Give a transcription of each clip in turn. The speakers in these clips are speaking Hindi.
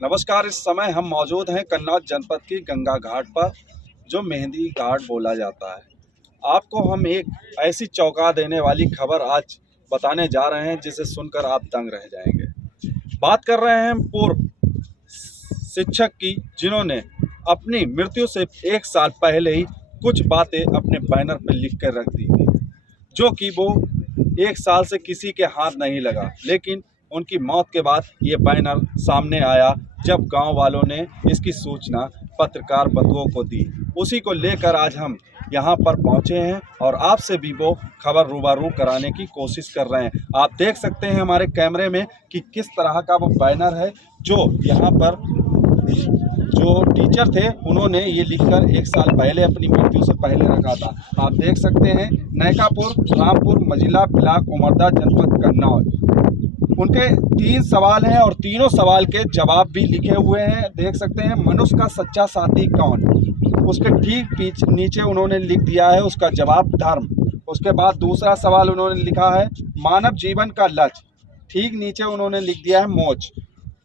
नमस्कार। इस समय हम मौजूद हैं कन्नौज जनपद की गंगा घाट पर, जो मेहंदी घाट बोला जाता है। आपको हम एक ऐसी चौंका देने वाली खबर आज बताने जा रहे हैं जिसे सुनकर आप दंग रह जाएंगे। बात कर रहे हैं पूर्व शिक्षक की, जिन्होंने अपनी मृत्यु से 1 साल पहले ही कुछ बातें अपने बैनर पर लिख कर रख दी थी, जो कि वो 1 साल से किसी के हाथ नहीं लगा। लेकिन उनकी मौत के बाद ये बैनर सामने आया, जब गांव वालों ने इसकी सूचना पत्रकार बंधुओं को दी। उसी को लेकर आज हम यहाँ पर पहुँचे हैं और आपसे भी वो खबर रूबरू कराने की कोशिश कर रहे हैं। आप देख सकते हैं हमारे कैमरे में कि किस तरह का वो बैनर है, जो यहाँ पर जो टीचर थे उन्होंने ये लिखकर 1 साल पहले अपनी मृत्यु से पहले रखा था। आप देख सकते हैं नैकापुर, रामपुर, मजिला, ब्लाक, उमरदा, जनपद कन्नौज। उनके 3 सवाल हैं और तीनों सवाल के जवाब भी लिखे हुए हैं। देख सकते हैं मनुष्य का सच्चा साथी कौन, उसके ठीक नीचे उन्होंने लिख दिया है उसका जवाब धर्म। उसके बाद दूसरा सवाल उन्होंने लिखा है मानव जीवन का लक्ष्य, ठीक नीचे उन्होंने लिख दिया है मोक्ष।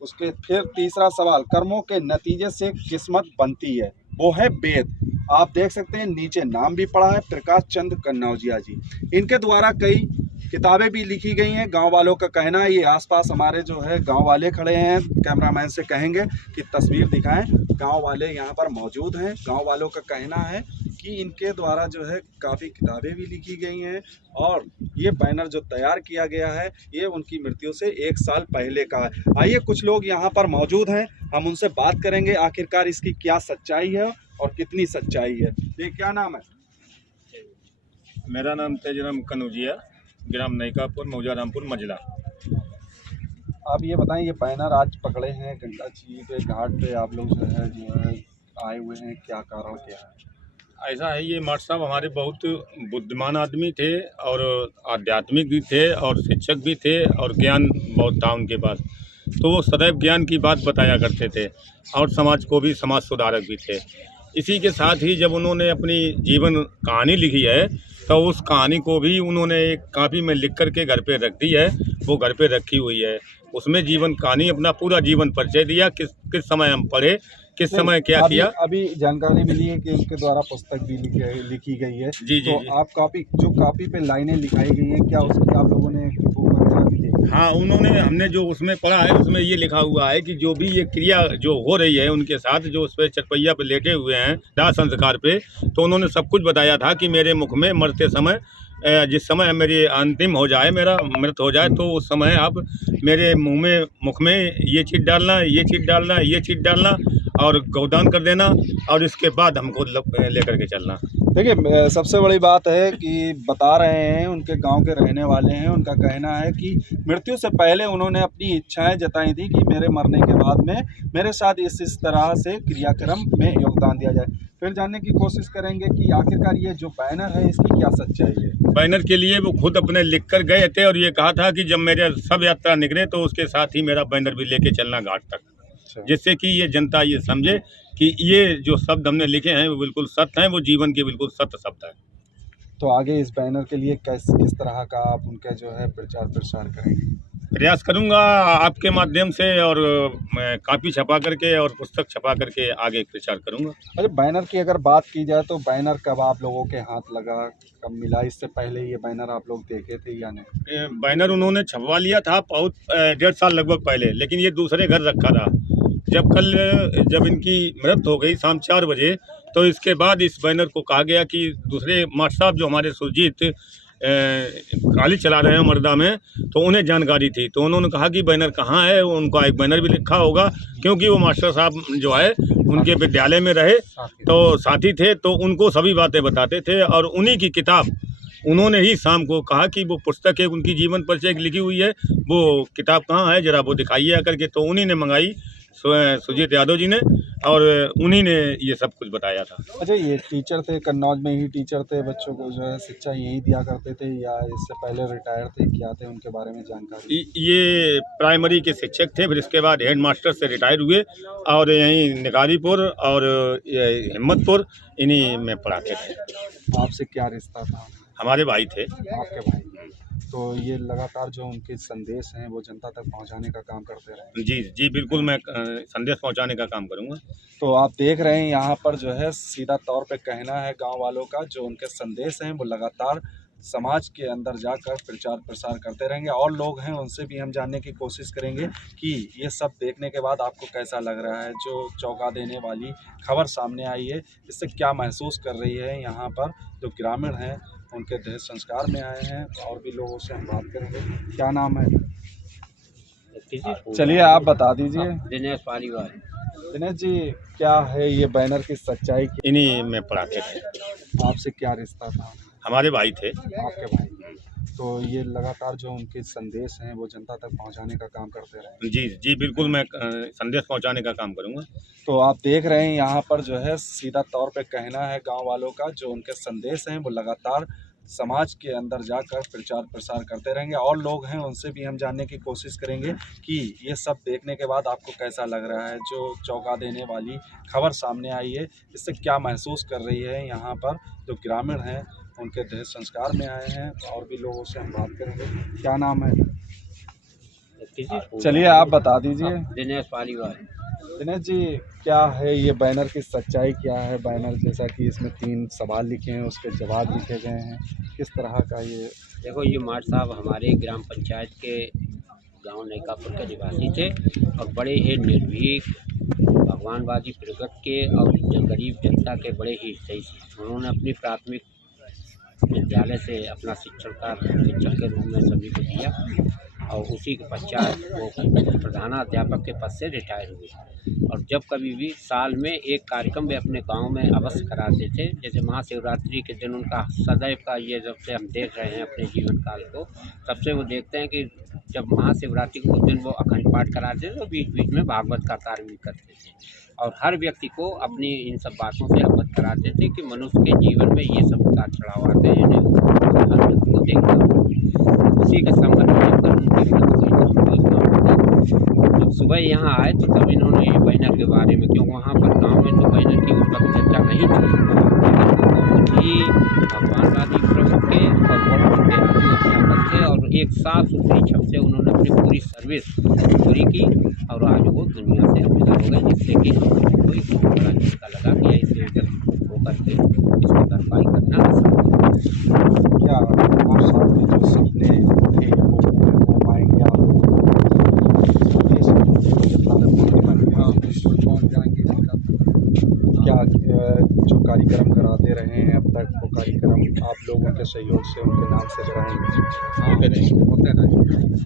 उसके फिर तीसरा सवाल कर्मों के नतीजे से किस्मत बनती है, वो है वेद। आप देख सकते हैं नीचे नाम भी पड़ा है प्रकाश चंद्र कन्नौजिया जी। इनके द्वारा कई किताबें भी लिखी गई हैं। गांव वालों का कहना है, ये आसपास हमारे जो है गांव वाले खड़े हैं, कैमरामैन से कहेंगे कि तस्वीर दिखाएं। गांव वाले यहाँ पर मौजूद हैं। गांव वालों का कहना है कि इनके द्वारा जो है काफ़ी किताबें भी लिखी गई हैं और ये बैनर जो तैयार किया गया है ये उनकी मृत्यु से 1 साल पहले का है। आइए कुछ लोग यहाँ पर मौजूद हैं, हम उनसे बात करेंगे आखिरकार इसकी क्या सच्चाई है और कितनी सच्चाई है। ये क्या नाम है? मेरा नाम तेजराम कन्नौजिया, ग्राम नैकापुर, मौजा रामपुर, मजला। आप ये बताएं, ये बैनर आज पकड़े हैं गंगा जी पे घाट पे, आप लोग जो है आए हुए हैं, क्या कारण क्या है? ऐसा है, ये मास्टर साहब हमारे बहुत बुद्धिमान आदमी थे और आध्यात्मिक भी थे और शिक्षक भी थे और ज्ञान बहुत था उनके पास। तो वो सदैव ज्ञान की बात बताया करते थे और समाज को भी समाज सुधारक भी थे। इसी के साथ ही जब उन्होंने अपनी जीवन कहानी लिखी है तो उस कहानी को भी उन्होंने एक कॉपी में लिख करके घर पे रख दी है। वो घर पे रखी हुई है। उसमें जीवन कहानी अपना पूरा जीवन परिचय दिया, किस किस समय हम पढ़े, किस समय क्या किया। अभी जानकारी मिली है कि उसके द्वारा पुस्तक भी लिखी गई है। जी जी तो जी। आप कॉपी पे लाइनें लिखाई गई हैं, क्या उसकी आप लोगों ने बुक वगैरह भी देखी? हाँ, हमने जो उसमें पढ़ा है उसमें ये लिखा हुआ है कि जो भी ये क्रिया जो हो रही है उनके साथ, जो उस पर चरपैया पे लेटे हुए हैं दाह संस्कार पे, तो उन्होंने सब कुछ बताया था कि मेरे मुख में मरते समय, जिस समय मेरी अंतिम हो जाए, मेरा मृत हो जाए, तो उस समय आप मेरे मुख में ये चीज़ डालना, ये चीज़ डालना, ये चीज़ डालना और गौदान कर देना और इसके बाद हमको लेकर के चलना। देखिए, सबसे बड़ी बात है कि बता रहे हैं, उनके गांव के रहने वाले हैं। उनका कहना है कि मृत्यु से पहले उन्होंने अपनी इच्छाएं जताई थी कि मेरे मरने के बाद में मेरे साथ इस तरह से क्रियाक्रम में योगदान दिया जाए। फिर जानने की कोशिश करेंगे कि आखिरकार ये जो बैनर है इसकी क्या सच्चाई है। बैनर के लिए वो खुद अपने लिख कर गए थे और ये कहा था कि जब मेरे सब यात्रा निकले तो उसके साथ ही मेरा बैनर भी लेके चलना घाट तक, जिससे कि ये जनता ये समझे कि ये जो शब्द हमने लिखे हैं वो बिल्कुल सत्य हैं, वो जीवन के बिल्कुल सत्य शब्द हैं। तो आगे इस बैनर के लिए किस तरह का आप उनका जो है प्रचार प्रसार करेंगे? प्रयास करूंगा आपके माध्यम से और मैं कापी छपा करके और पुस्तक छपा करके आगे प्रचार करूंगा। अच्छा, बैनर की अगर बात की जाए तो बैनर कब आप लोगों के हाथ लगा, कब मिला? इससे पहले ये बैनर आप लोग देखे थे या नहीं? बैनर उन्होंने छपवा लिया था बहुत 1.5 साल लगभग पहले, लेकिन ये दूसरे घर रखा था। जब इनकी मृत्यु हो गई शाम 4 बजे, तो इसके बाद इस बैनर को कहा गया कि दूसरे मास्टर साहब जो हमारे सुरजीत कॉलेज चला रहे हैं मर्दा में, तो उन्हें जानकारी थी, तो उन्होंने कहा कि बैनर कहाँ है। उनका एक बैनर भी लिखा होगा, क्योंकि वो मास्टर साहब जो है उनके विद्यालय में रहे, तो साथी थे, तो उनको सभी बातें बताते थे। और उन्हीं की किताब उन्होंने ही शाम को कहा कि वो पुस्तक है उनकी जीवन परिचय लिखी हुई है, वो किताब कहाँ है जरा वो दिखाइए आकर के। तो उन्हीं ने मंगाई, सुजीत यादव जी ने, और उन्हीं ने ये सब कुछ बताया था। अच्छा, ये टीचर थे, कन्नौज में ही टीचर थे, बच्चों को जो है शिक्षा यही दिया करते थे या इससे पहले रिटायर थे, क्या थे, उनके बारे में जानकारी? ये प्राइमरी के शिक्षक थे, फिर इसके बाद हेड मास्टर से रिटायर हुए और यहीं निगारीपुर और हिम्मतपुर इन्हीं में पढ़ाते थे। आपसे क्या रिश्ता था? हमारे भाई थे। आपके भाई? तो ये लगातार जो उनके संदेश हैं वो जनता तक पहुंचाने का काम करते रहें। जी जी बिल्कुल, मैं संदेश पहुंचाने का काम करूंगा। तो आप देख रहे हैं यहाँ पर जो है सीधा तौर पे कहना है गांव वालों का, जो उनके संदेश हैं वो लगातार समाज के अंदर जाकर प्रचार प्रसार करते रहेंगे। और लोग हैं उनसे भी हम जानने की कोशिश करेंगे कि ये सब देखने के बाद आपको कैसा लग रहा है, जो चौंका देने वाली खबर सामने आई है, इससे क्या महसूस कर रही है यहाँ पर जो ग्रामीण हैं, उनके देह संस्कार में आए हैं। और भी लोगों से हम बात करेंगे। क्या नाम है? चलिए आप बता दीजिए। दिनेश पालीवाल। दिनेश जी, क्या है ये बैनर की सच्चाई? इन्हीं में पढ़ाते थे, आपसे क्या रिश्ता था? हमारे भाई थे। आपके भाई। तो ये लगातार जो उनके संदेश हैं वो जनता तक पहुंचाने का काम करते रहें। जी जी बिल्कुल, मैं संदेश पहुंचाने का काम करूंगा। तो आप देख रहे हैं यहाँ पर जो है सीधा तौर पे कहना है गांव वालों का, जो उनके संदेश हैं वो लगातार समाज के अंदर जाकर प्रचार प्रसार करते रहेंगे। और लोग हैं उनसे भी हम जानने की कोशिश करेंगे कि ये सब देखने के बाद आपको कैसा लग रहा है, जो चौंका देने वाली खबर सामने आई है, इससे क्या महसूस कर रही है यहाँ पर जो ग्रामीण हैं, उनके देह संस्कार में आए हैं। और भी लोगों से हम बात करेंगे। क्या नाम है? चलिए आप बता दीजिए। दिनेश पालीवाल। दिनेश जी, क्या है ये बैनर की सच्चाई? क्या है बैनर? जैसा कि इसमें 3 सवाल लिखे हैं, उसके जवाब लिखे गए हैं, किस तरह का ये? देखो, ये माट साहब हमारे ग्राम पंचायत के गांव नैकापुर के निवासी थे और बड़े ही निर्भीक, भगवानवादी प्रगट के और गरीब जनता के बड़े ही सही थे। उन्होंने अपनी प्राथमिक विद्यालय से अपना शिक्षण के रूप में सभी को दिया और उसी के पश्चात वो प्रधानाध्यापक के पद से रिटायर हुए। और जब कभी भी साल में एक कार्यक्रम वे अपने गांव में अवश्य कराते थे, जैसे महाशिवरात्रि के दिन उनका सदैव का ये, जब से हम देख रहे हैं अपने जीवन काल को, तब से वो देखते हैं कि जब महाशिवरात्रि के दिन वो अखंड पाठ कराते थे तो बीच बीच में भागवत का कार्य भी करते थे और हर व्यक्ति को अपनी इन सब बातों से अवगत कराते थे कि मनुष्य के जीवन में ये सब उतार चढ़ाव आते हैं, इन्हें हर व्यक्ति को देखना। उसी के संबंध में जब उनकी मृत्यु हुई तो हम लोग गाँव में जब सुबह यहाँ आए तो तब इन्होंने ये बैनर के बारे में, क्यों वहाँ पर गाँव में तो बैनर की उस वक्त चर्चा नहीं थी, बहुत ही भगवानवादी प्रभु के और बहुत के अध्यापक थे और एक साफ सुथरी छप से उन्होंने अपनी पूरी सर्विस पूरी की और आज वो दुनिया से अलविदा हो गए, जिससे कि हमको कोई बहुत बड़ा झटका लगा कि ऐसे होकर के इसको भरपाई करना क्या और साथ में जो सपने थे वो हो पाएंगे आप देश में जितना पहुँच जाएंगे? क्या जो कार्यक्रम कराते रहे हैं अब तक, वो कार्यक्रम आप लोगों के सहयोग से उनके नाम से कराएंगे?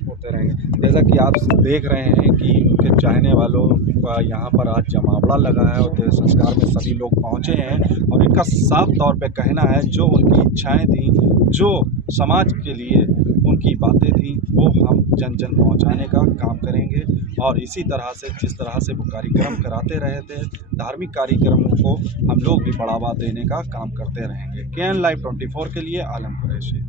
होते रहेंगे। जैसा कि आप देख रहे हैं कि उनके चाहने वालों का यहाँ पर आज जमावड़ा लगा है और देह संस्कार में सभी लोग पहुँचे हैं। और इनका साफ तौर पे कहना है जो उनकी इच्छाएं थी, जो समाज के लिए उनकी बातें थी, वो हम जन जन पहुँचाने का काम करेंगे। और इसी तरह से जिस तरह से वो कार्यक्रम कराते रहे थे, धार्मिक कार्यक्रमों को हम लोग भी बढ़ावा देने का काम करते रहेंगे। KN Live 24 के लिए आलम कुरैशी।